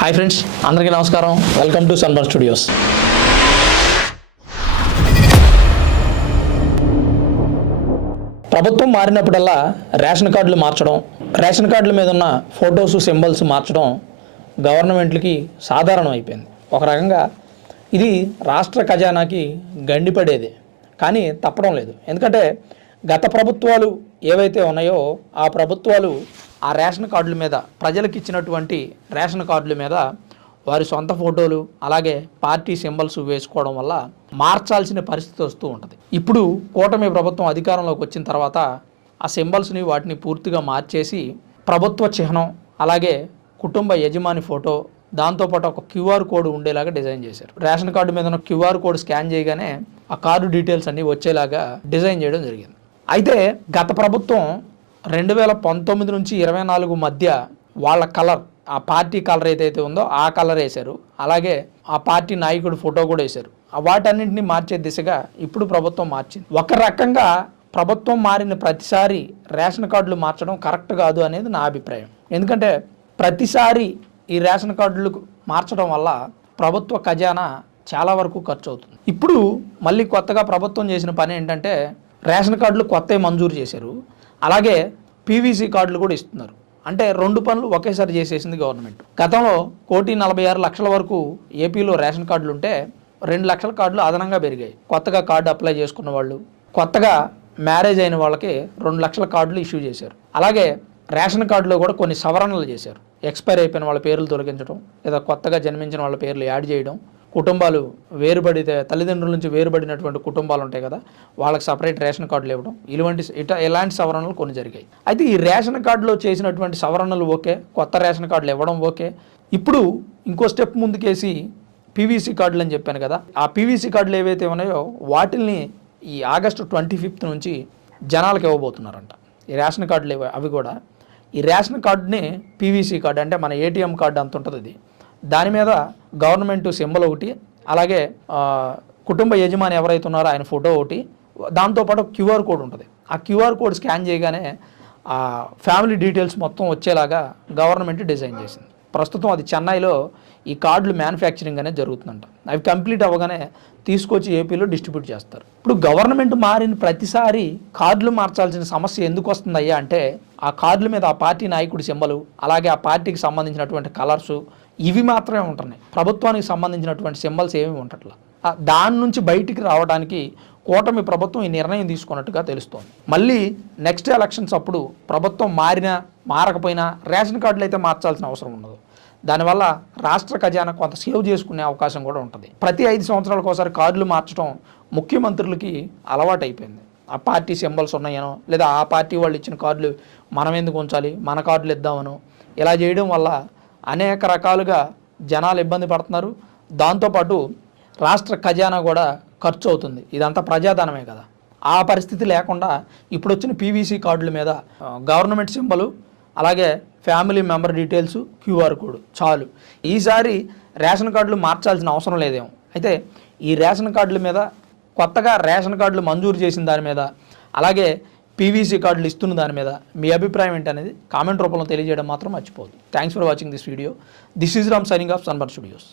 Hi friends అందరికీ నమస్కారం. Welcome to Sunbur Studios. ప్రభుత్వం మారినప్పుడల్లా రేషన్ కార్డులు మార్చడం రేషన్ కార్డుల మీద ఉన్న ఫొటోస్ సింబల్స్ మార్చడం గవర్నమెంట్లకి సాధారణం అయిపోయింది. ఒక రకంగా ఇది రాష్ట్ర ఖజానాకి గండిపడేది. కానీ తప్పడం లేదు. ఎందుకంటే గత ప్రభుత్వాలు ఏవైతే ఉన్నాయో ఆ ప్రభుత్వాలు ఆ రేషన్ కార్డుల మీద ప్రజలకు ఇచ్చినటువంటి రేషన్ కార్డుల మీద వారి సొంత ఫోటోలు అలాగే పార్టీ సింబల్స్ వేసుకోవడం వల్ల మార్చాల్సిన పరిస్థితి వస్తూ ఉంటుంది. ఇప్పుడు కూటమి ప్రభుత్వం అధికారంలోకి వచ్చిన తర్వాత ఆ సింబల్స్ని వాటిని పూర్తిగా మార్చేసి ప్రభుత్వ చిహ్నం అలాగే కుటుంబ యజమాని ఫోటో దాంతోపాటు ఒక క్యూఆర్ కోడ్ ఉండేలాగా డిజైన్ చేశారు. రేషన్ కార్డు మీద ఉన్న క్యూఆర్ కోడ్ స్కాన్ చేయగానే ఆ కార్డు డీటెయిల్స్ అన్నీ వచ్చేలాగా డిజైన్ చేయడం జరిగింది. అయితే గత ప్రభుత్వం రెండు వేల పంతొమ్మిది నుంచి ఇరవై నాలుగు మధ్య వాళ్ళ కలర్ ఆ పార్టీ కలర్ ఏదైతే ఉందో ఆ కలర్ వేశారు. అలాగే ఆ పార్టీ నాయకుడు ఫోటో కూడా వేశారు. వాటన్నింటినీ మార్చే దిశగా ఇప్పుడు ప్రభుత్వం మార్చింది. ఒక రకంగా ప్రభుత్వం మారిన ప్రతిసారి రేషన్ కార్డులు మార్చడం కరెక్ట్ కాదు అనేది నా అభిప్రాయం. ఎందుకంటే ప్రతిసారి ఈ రేషన్ కార్డులు మార్చడం వల్ల ప్రభుత్వ ఖజానా చాలా వరకు ఖర్చు అవుతుంది ఇప్పుడు మళ్ళీ కొత్తగా ప్రభుత్వం చేసిన పని ఏంటంటే రేషన్ కార్డులు కొత్తవి మంజూరు చేశారు. అలాగే పీవీసీ కార్డులు కూడా ఇస్తున్నారు. అంటే రెండు పనులు ఒకేసారి చేసేసింది గవర్నమెంట్. గతంలో కోటి నలభై ఆరు లక్షల వరకు ఏపీలో రేషన్ కార్డులు ఉంటే రెండు లక్షల కార్డులు అదనంగా పెరిగాయి. కొత్తగా కార్డు అప్లై చేసుకున్న వాళ్ళు కొత్తగా మ్యారేజ్ అయిన వాళ్ళకి రెండు లక్షల కార్డులు ఇష్యూ చేశారు. అలాగే రేషన్ కార్డులో కూడా కొన్ని సవరణలు చేశారు. ఎక్స్పైర్ అయిపోయిన వాళ్ళ పేర్లు తొలగించడం లేదా కొత్తగా జన్మించిన వాళ్ళ పేర్లు యాడ్ చేయడం కుటుంబాలు వేరుబడితే తల్లిదండ్రుల నుంచి వేరుబడినటువంటి కుటుంబాలు ఉంటాయి కదా వాళ్ళకి సపరేట్ రేషన్ కార్డులు ఇవ్వడం. ఇలాంటి ఇట ఇలాంటి సవరణలు కొన్ని జరిగాయి. అయితే ఈ రేషన్ కార్డులో చేసినటువంటి సవరణలు ఓకే కొత్త రేషన్ కార్డులు ఇవ్వడం ఓకే. ఇప్పుడు ఇంకో స్టెప్ ముందుకేసి పీవీసీ కార్డులు అని చెప్పాను కదా ఆ పీవీసీ కార్డులు ఏవైతే ఉన్నాయో వాటిల్ని ఈ ఆగస్టు ట్వంటీ ఫిఫ్త్ నుంచి జనాలకు ఇవ్వబోతున్నారంట. ఈ రేషన్ కార్డులు అవి కూడా. ఈ రేషన్ కార్డుని పీవీసీ కార్డు అంటే మన ఏటీఎం కార్డు అంత ఉంటుంది అది. దాని మీద గవర్నమెంట్ సింబల్ ఒకటి అలాగే కుటుంబ యజమాని ఎవరైతే ఉన్నారో ఆయన ఫోటో ఒకటి దాంతోపాటు క్యూఆర్ కోడ్ ఉంటుంది. ఆ క్యూఆర్ కోడ్ స్కాన్ చేయగానే ఆ ఫ్యామిలీ డీటెయిల్స్ మొత్తం వచ్చేలాగా గవర్నమెంట్ డిజైన్ చేసింది. ప్రస్తుతం అది చెన్నైలో ఈ కార్డులు మ్యానుఫ్యాక్చరింగ్ అనేది జరుగుతుందంట. అవి కంప్లీట్ అవ్వగానే తీసుకొచ్చి ఏపీలో డిస్ట్రిబ్యూట్ చేస్తారు. ఇప్పుడు గవర్నమెంట్ మారిన ప్రతిసారి కార్డులు మార్చాల్సిన సమస్య ఎందుకు వస్తుందయ్యా అంటే ఆ కార్డుల మీద ఆ పార్టీ నాయకుడి సింబలు అలాగే ఆ పార్టీకి సంబంధించినటువంటి కలర్సు ఇవి మాత్రమే ఉంటున్నాయి. ప్రభుత్వానికి సంబంధించినటువంటి సింబల్స్ ఏమీ ఉండట్లా. దాని నుంచి బయటికి రావడానికి కూటమి ప్రభుత్వం ఈ నిర్ణయం తీసుకున్నట్టుగా తెలుస్తోంది. మళ్ళీ నెక్స్ట్ ఎలక్షన్స్ అప్పుడు ప్రభుత్వం మారినా మారకపోయినా రేషన్ కార్డులు అయితే మార్చాల్సిన అవసరం ఉండదు. దానివల్ల రాష్ట్ర ఖజానా కొంత సేవ్ చేసుకునే అవకాశం కూడా ఉంటుంది. ప్రతి ఐదు సంవత్సరాలకు ఒకసారి కార్డులు మార్చడం ముఖ్యమంత్రులకి అలవాటు అయిపోయింది ఆ పార్టీ సింబల్స్ ఉన్నాయనో లేదా ఆ పార్టీ వాళ్ళు ఇచ్చిన కార్డులు మనం ఎందుకు ఉంచాలి మన కార్డులు ఇద్దామనో ఇలా చేయడం వల్ల అనేక రకాలుగా జనాలు ఇబ్బంది పడుతున్నారు. దాంతోపాటు రాష్ట్ర ఖజానా కూడా ఖర్చు అవుతుంది. ఇదంతా ప్రజాధనమే కదా. ఆ పరిస్థితి లేకుండా ఇప్పుడు వచ్చిన పీవీసీ కార్డుల మీద గవర్నమెంట్ సింబలు అలాగే family member details QR code చాలు. ఈసారి రేషన్ కార్డులు మార్చాల్సిన అవసరం లేదేమో. అయితే ఈ రేషన్ కార్డుల మీద కొత్తగా రేషన్ కార్డులు మంజూరు చేసిన దాని మీద అలాగే పీవీసీ కార్డులు ఇస్తున్న దాని మీద మీ అభిప్రాయం ఏంటనేది కామెంట్ రూపంలో తెలియజేయడం మాత్రం మర్చిపోదు thanks for watching this video this is Ram signing off Sunbur Studios